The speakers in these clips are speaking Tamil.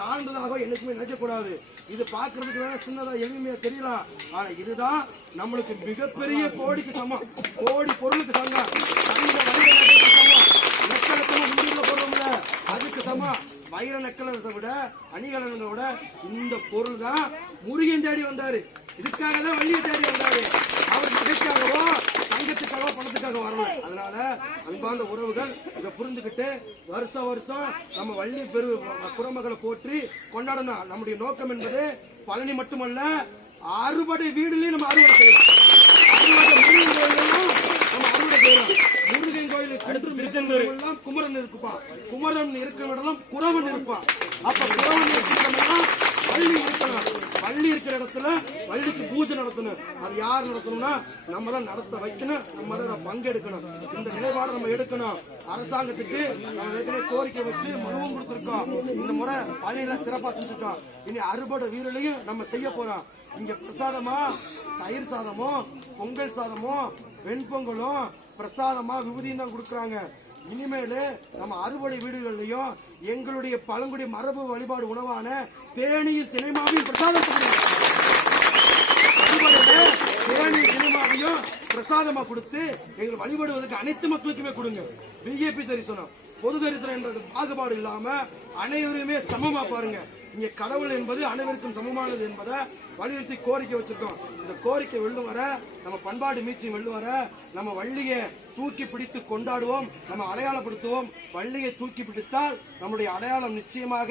தாழ்ந்ததாக என்னைக்குமே நினைக்கக்கூடாது. இது பாக்குறதுக்கு வேணா சின்னதா எளிமையா தெரியலாம். ஆனா இதுதான் நம்மளுக்கு மிகப்பெரிய கோடிக்கு சமம். கோடி பொருளுக்கு சமம். அதுக்கு சமம். வைர நெக்கலஸை விட அணிகலன்களை விட இந்த பொருள் தான் முருகன் தேடி வந்தாரு. இதுக்காக தான் வள்ளியை தேடி வந்தாரு. அவர் நகைக்காகவோ தங்கத்துக்காகவோ பணத்துக்காக வரல. அதனால அன்பார்ந்த உறவுகள் இதை புரிஞ்சுக்கிட்டு வருஷம் வருஷம் நம்ம வள்ளி பெரு குரமகளை போற்றி கொண்டாடணும். நம்முடைய நோக்கம் என்பது பழனி மட்டுமல்ல, அறுபடை வீடுலையும் நம்ம அறுவடை செய்யலாம். முருகன் கோயிலையும் நம்ம அறுவடை செய்யலாம். முருகன் கோயிலுக்கு குமரன் இருப்பான். குமரன் இருக்கிற இடம்லாம் குறவன் இருப்பான். அப்ப குறவன் இருக்கிற வள்ளி இருக்கணும். வள்ளி இருக்கிற இடத்துல வள்ளிக்கு பூஜை நடத்தணும். அது யார் நடத்தணும்னா நம்ம தான் நடத்த வைக்கணும். நம்ம தான் பங்கெடுக்கணும். இந்த நிலைப்பாடு நம்ம எடுக்கணும். அரசாங்கத்துக்கு நம்ம ஏற்கனவே கோரிக்கை வச்சு மனுவும் கொடுத்திருக்கோம். இந்த முறை பள்ளியில சிறப்பா செஞ்சுட்டோம். இனி அறுபடை வீரலையும் நம்ம செய்ய போறோம். இங்க பிரசாதமா தயிர் சாதமோ பொங்கல் சாதமோ வெண்பொங்கலும் பிரசாதமா விபூதியும் தான் கொடுக்குறாங்க. இனிமேலு நம்ம அறுபடை வீடுகள்லயும் எங்களுடைய பழங்குடி மரபு வழிபாடு உணவான தேனியில் சினிமாவையும் பிரசாதம் தேனியில் சினிமாவையும் பிரசாதமா கொடுத்து எங்களை வழிபடுவதற்கு அனைத்து மக்களுக்குமே கொடுங்க. பிஜேபி தரிசனம் பொது தரிசனம் என்ற பாகுபாடு இல்லாம அனைவருமே சமமா பாருங்க. இங்க கடவுள் என்பது அனைவருக்கும் சமமானது என்பதை வலியுறுத்தி கோரிக்கை வச்சிருக்கோம். இந்த கோரிக்கை வெள்ளும் வர நம்ம பண்பாடு மீட்சி வெள்ளும் வர நம்ம வள்ளியை தூக்கி பிடித்து கொண்டாடுவோம். நம்ம அடையாளப்படுத்துவோம். வள்ளியை தூக்கி பிடித்தால் நம்முடைய அடையாளம் நிச்சயமாக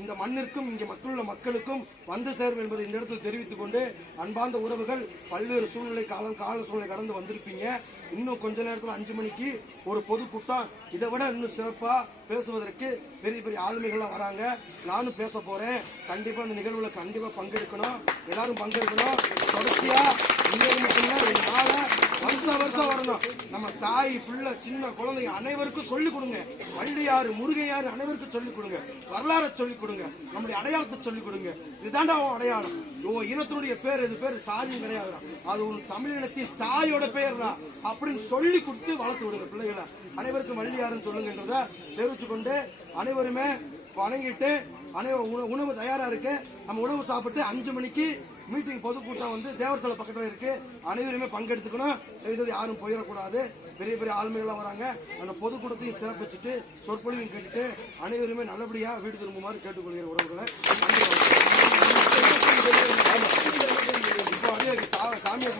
இந்த மண்ணிற்கும் இங்க மக்களுள்ள மக்களுக்கும் வந்து சேரும் என்பதை இந்த இடத்தில் தெரிவித்துக் கொண்டு அன்பார்ந்த உறவுகள் பல்வேறு சூழ்நிலை கால சூழ்நிலை கடந்து வந்திருப்பீங்க. இன்னும் கொஞ்ச நேரத்தில் 5 மணிக்கு ஒரு பொதுக்கூட்டம் இதை விட இன்னும் சிறப்பா பேசுவதற்கு பெரிய பெரிய ஆளுமைகள்லாம் வராங்க. நானும் பேச போறேன். கண்டிப்பா இந்த நிகழ்வுல கண்டிப்பா பங்கெடுக்கணும். எல்லாரும் பங்கெடுக்கணும். தொடர்ச்சியா வருஷம் வரணும். நம்ம தாய் பிள்ளை சின்ன குழந்தை அனைவருக்கும் சொல்லிக் கொடுங்க. வள்ளி யாரு முருகன் யாரு அனைவருக்கும் சொல்லிக் கொடுங்க. வரலாறு சொல்லிக் கொடுங்க. நம்முடைய அடையாளத்தை சொல்லிக் கொடுங்க. இதுதான்டா அவன் அடையாளம். இனத்தினுடைய பேர் இது பேர் சாதியும் கிடையாது. அது ஒரு தமிழினத்தின் தாயோட பெயர்டா அப்படின்னு சொல்லி கொடுத்து வளர்த்து விடுங்க பிள்ளைகளை. அனைவருக்கும் வள்ளி யாருன்னு சொல்லுங்கன்றத தெரிவிச்சு கொண்டு அனைவருமே வணங்கிட்டு அனைவரும் உணவு தயாரா இருக்கு. நம்ம உணவு சாப்பிட்டு 5 மணிக்கு மீட்டிங் பொதுக்கூட்டம் வந்து தேவர் சிலை பக்கத்துல இருக்கு. அனைவருமே பங்கெடுத்துக்கணும். யாரும் போயிடக்கூடாது. பெரிய பெரிய ஆளுமைகள்லாம் வராங்க. அந்த பொதுக்கூட்டத்தையும் சிறப்பிச்சுட்டு சொற்பொழிவையும் கேட்டுட்டு அனைவருமே நல்லபடியா வீடு திரும்புமாறு கேட்டுக்கொள்கிற உறவுகளை இப்போ சாமியை